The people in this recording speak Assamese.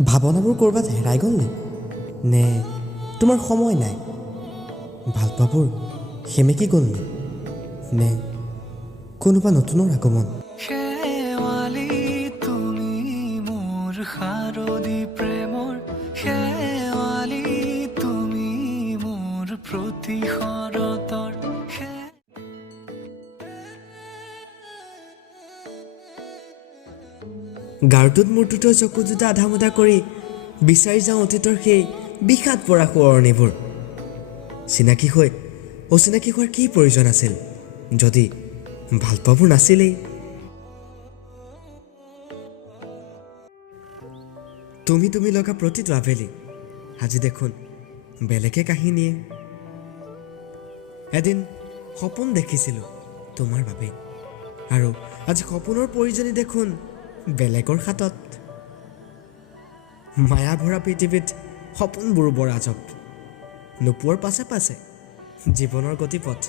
ভাৱনাবোৰ ক'ৰবাত হেৰাই গ'লনে? নে তোমাৰ সময় নাই? ভালপোৱাবোৰ সেমেকি গ'লনে? নে কোনোবা নতুনৰ আগমন? শেৱালি তুমি মোৰ শাৰদী প্ৰেমৰ, শেৱালি তুমি মোৰ প্ৰতি শৰতৰ। গাৰটোত মূৰটোতো চকু দুটা আধামোধা কৰি বিচাৰি যাওঁ অতীতৰ সেই বিষাদ পৰা সোঁৱৰণিবোৰ। চিনাকি হৈ অচিনাকি হোৱাৰ কি প্ৰয়োজন আছিল যদি ভালপোৱাবোৰ নাছিলেই? তুমি লগা প্ৰতিটো আবেলি আজি দেখোন বেলেগে কাহিনীয়ে। এদিন সপোন দেখিছিলোঁ তোমাৰ বাবে, আৰু আজি সপোনৰ প্ৰয়োজনী দেখোন বেলেগৰ হাতত। মায়া ভৰা পৃথিৱীত সপোনবোৰ বৰ আজব, নোপোৱাৰ পাছে পাছে জীৱনৰ গতিপথ।